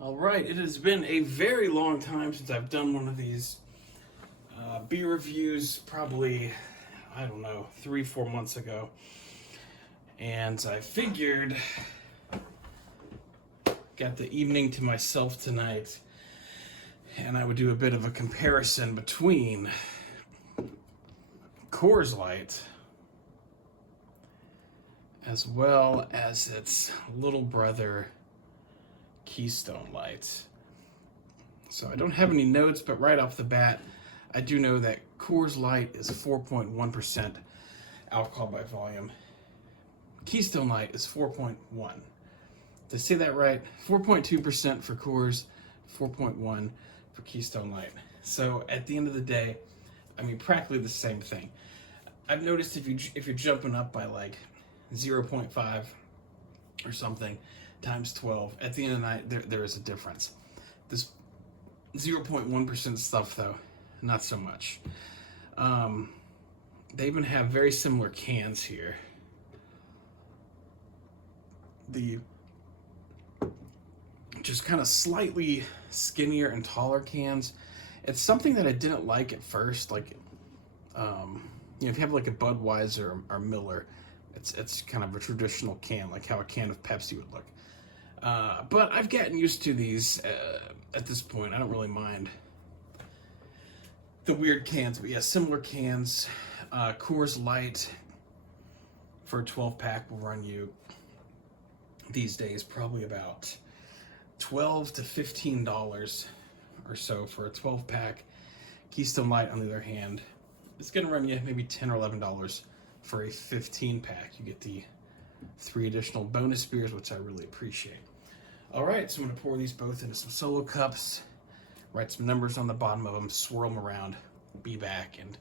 All right, it has been a very long time since I've done one of these beer reviews, probably, I don't know, 3, 4 months ago. And I figured, got the evening to myself tonight, and I would do a bit of a comparison between Coors Light as well as its little brother, Keystone Light. So I don't have any notes, but right off the bat, I do know that Coors Light is 4.1% alcohol by volume. Keystone Light is 4.1. Did I say that right? 4.2% for Coors, 4.1 for Keystone Light. So at the end of the day, I mean, practically the same thing. I've noticed if you're jumping up by like 0.5 or something times 12, at the end of the night, there is a difference. This 0.1% stuff, though, not so much. They even have very similar cans here. The just kind of slightly skinnier and taller cans. It's something that I didn't like at first. Like, if you have like a Budweiser or Miller, it's kind of a traditional can, like how a can of Pepsi would look. But I've gotten used to these at this point. I don't really mind the weird cans, but yeah, similar cans. Coors Light for a 12-pack will run you these days probably about $12 to $15 or so for a 12-pack. Keystone Light, on the other hand, it's going to run you maybe $10 or $11 for a 15-pack. You get the 3 additional bonus beers, which I really appreciate. All right, so I'm going to pour these both into some solo cups, write some numbers on the bottom of them, swirl them around, be back, and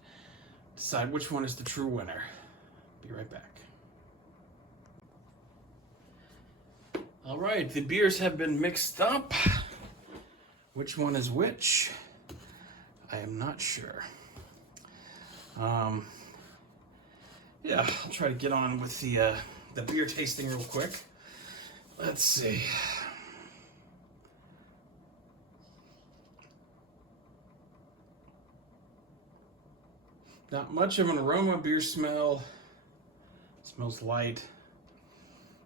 decide which one is the true winner. Be right back. All right, the beers have been mixed up. Which one is which? I am not sure. Yeah, I'll try to get on with the beer tasting real quick. Let's see. Not much of an aroma, beer smell. It smells light.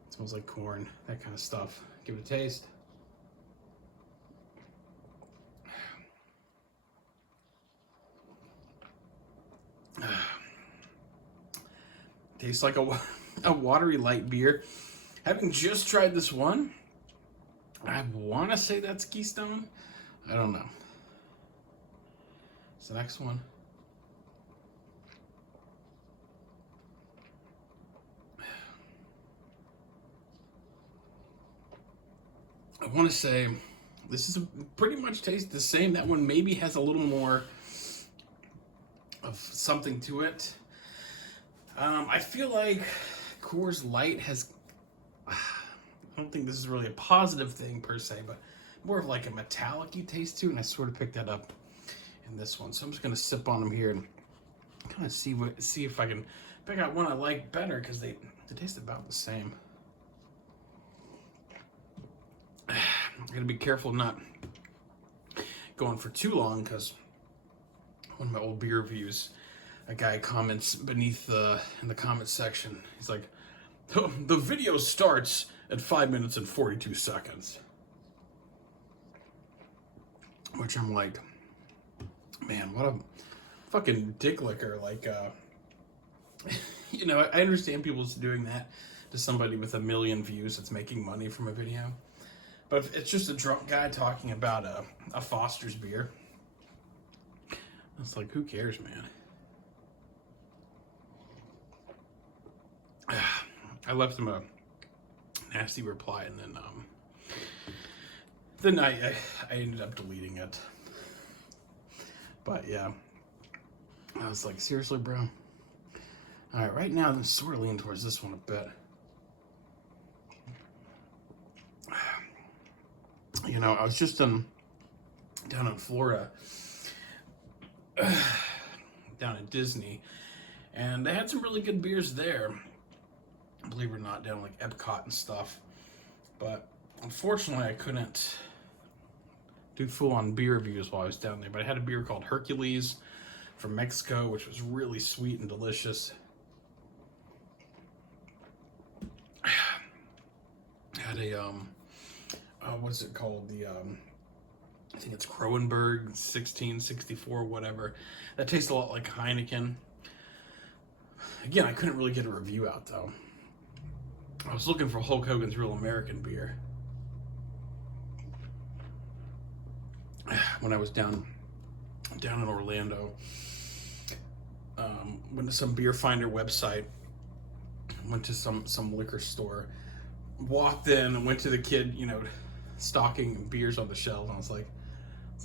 It smells like corn, that kind of stuff. Give it a taste. Tastes like a watery light beer. Having just tried this one, I want to say that's Keystone. I don't know. It's the next one. I want to say this is pretty much tastes the same. That one maybe has a little more of something to it. I feel like Coors Light has, I don't think this is really a positive thing per se, but more of like a metallic-y taste to it, and I sort of picked that up in this one. So I'm just going to sip on them here and kind of see if I can pick out one I like better, because they taste about the same. I'm going to be careful not going for too long, because one of my old beer reviews, a guy comments beneath in the comments section, he's like, the video starts at 5 minutes and 42 seconds. Which I'm like, man, what a fucking dick licker. Like, I understand people doing that to somebody with 1 million views that's making money from a video. But if it's just a drunk guy talking about a Foster's beer, it's like, who cares, man? I left him a nasty reply, and then I ended up deleting it. But yeah, I was like, seriously, bro? All right, right now I'm sort of leaning towards this one a bit. I was just down in Florida, down at Disney, and they had some really good beers there. Believe it or not, down like Epcot and stuff. But unfortunately, I couldn't do full on beer reviews while I was down there. But I had a beer called Hercules from Mexico, which was really sweet and delicious. Had a what's it called? I think it's Kronenberg 1664, whatever. That tastes a lot like Heineken. Again, I couldn't really get a review out though. I was looking for Hulk Hogan's Real American Beer when I was down in Orlando. Went to some beer finder website. Went to some liquor store. Walked in and went to the kid, stocking beers on the shelves. And I was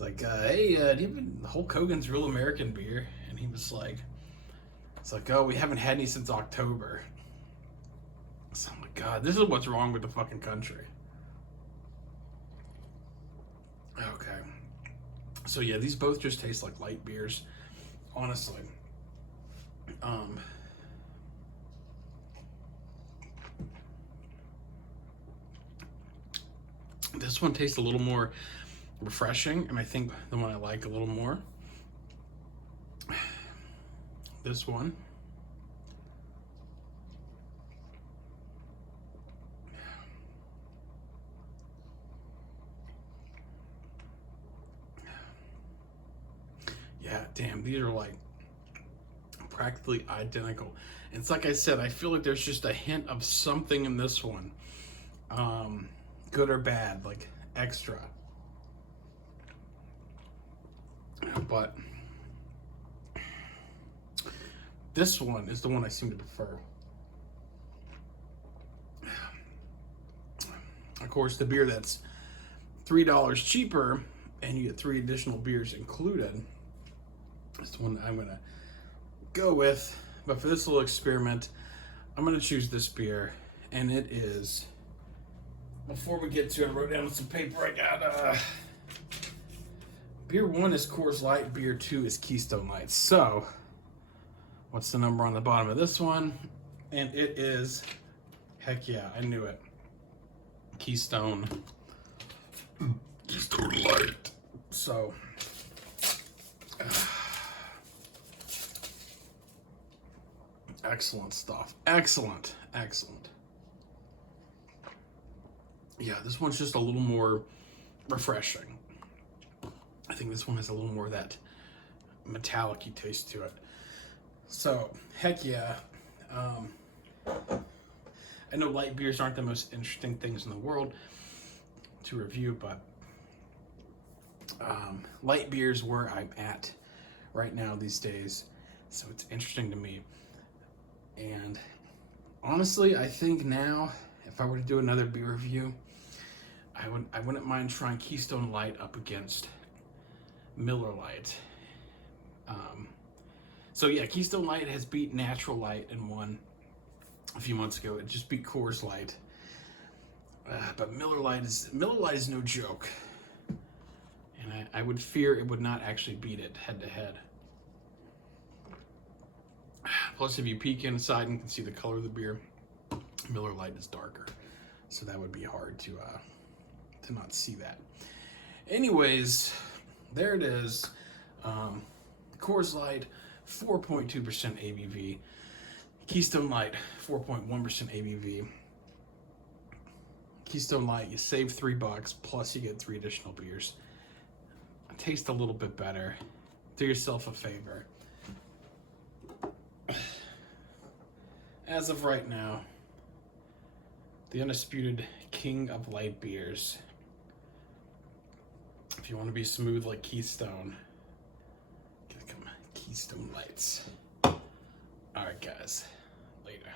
like, hey, do you have Hulk Hogan's Real American Beer? And he was like, oh, we haven't had any since October. So I'm like, God, this is what's wrong with the fucking country. Okay. So yeah, these both just taste like light beers, honestly. This one tastes a little more refreshing, and I think the one I like a little more. This one. Yeah, damn, these are like practically identical. And it's like I said, I feel like there's just a hint of something in this one. Good or bad, like extra. But this one is the one I seem to prefer. Of course, the beer that's $3 cheaper and you get 3 additional beers included is the one that I'm gonna go with. But for this little experiment, I'm gonna choose this beer, and it is, before we get to it, I wrote down some paper. I got beer 1 is Coors Light, beer 2 is Keystone Light. So what's the number on the bottom of this one? And it is, heck yeah, I knew it, Keystone Light. So excellent stuff. Excellent. Yeah, this one's just a little more refreshing. I think this one has a little more of that metallic-y taste to it. So, heck yeah. I know light beers aren't the most interesting things in the world to review, but light beers where I'm at right now these days. So it's interesting to me. And honestly, I think now, if I were to do another beer review, I wouldn't mind trying Keystone Light up against Miller Lite. So yeah, Keystone Light has beat Natural Light and won a few months ago. It just beat Coors Light. But Miller Lite is no joke. And I would fear it would not actually beat it head to head. Plus, if you peek inside and can see the color of the beer, Miller Lite is darker. So that would be hard to not see that. Anyways, there it is. Coors Light, 4.2% ABV. Keystone Light, 4.1% ABV. Keystone Light, you save $3, plus you get 3 additional beers. Taste a little bit better. Do yourself a favor. As of right now, the undisputed king of light beers. If you want to be smooth like Keystone, get some Keystone Lights. Alright guys, later.